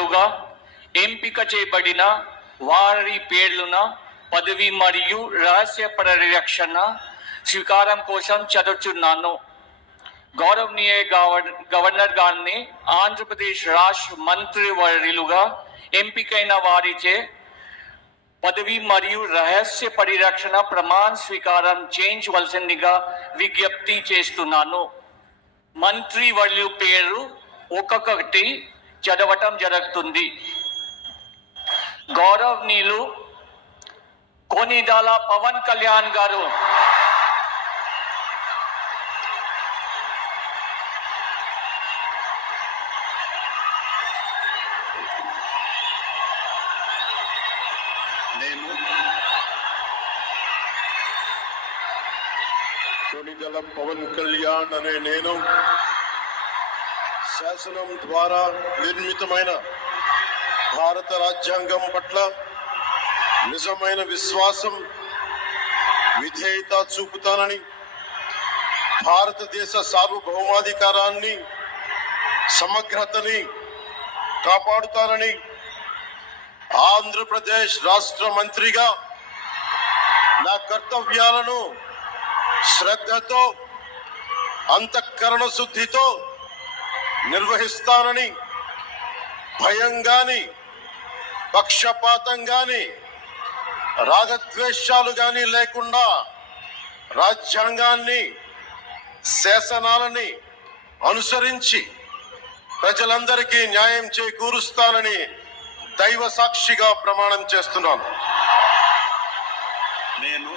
మంత్రివర్యులుగా ఎంపిక చేయబడిన వారి పేర్లున పదవి మరియు రహస్య పరిరక్షణ స్వీకారం కోసం చదువుతున్నాను. గౌరవనీయ గవర్నర్ గారిని ఆంధ్రప్రదేశ్ రాష్ట్ర మంత్రివర్యులుగా ఎంపికైన వారిచే పదవి మరియు రహస్య పరిరక్షణ ప్రమాణ స్వీకారం చేయించవలసిందిగా విజ్ఞప్తి చేస్తున్నాను. మంత్రివర్యుల పేరు ఒక్కొక్కటి చదవటం జరుగుతుంది. గౌరవనీయులు కొనిదెల పవన్ కళ్యాణ్ గారు, కొనిదెల పవన్ కళ్యాణ్ అనే నేను శాసనం ద్వారా నిర్మితమైన భారత రాజ్యాంగం పట్ల నిజమైన విశ్వాసం, విధేయత చూపుతానని, భారతదేశ సార్వభౌమాధికారాన్ని, సమగ్రతని కాపాడుతానని, ఆంధ్రప్రదేశ్ రాష్ట్ర మంత్రిగా నా కర్తవ్యాలను శ్రద్ధతో, అంతఃకరణ శుద్ధితో నిర్వహిస్తానని, భయం గాని, పక్షపాతం గాని, రాగద్వేషాలు గాని లేకుండా రాజ్యాంగాన్ని, శాసనాలని అనుసరించి ప్రజలందరికీ న్యాయం చేకూరుస్తానని దైవ సాక్షిగా ప్రమాణం చేస్తున్నాను. నేను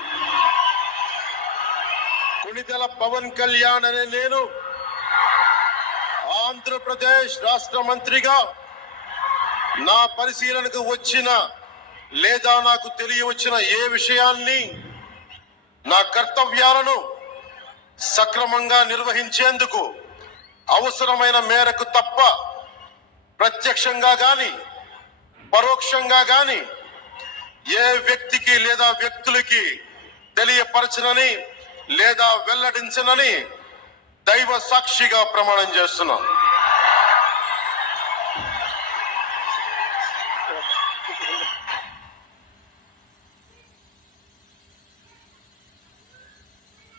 కొనిదెల పవన్ కళ్యాణ్ అనే నేను ఆంధ్రప్రదేశ్ రాష్ట్ర మంత్రిగా నా పరిశీలనకు వచ్చిన లేదా నాకు తెలియవచ్చిన ఏ విషయాన్ని, నా కర్తవ్యాలను సక్రమంగా నిర్వహించేందుకు అవసరమైన మేరకు తప్ప ప్రత్యక్షంగా గాని పరోక్షంగా గాని ఏ వ్యక్తికి లేదా వ్యక్తులకి తెలియపరచనని లేదా వెల్లడించనని దైవ సాక్షిగా ప్రమాణం చేస్తున్నాను.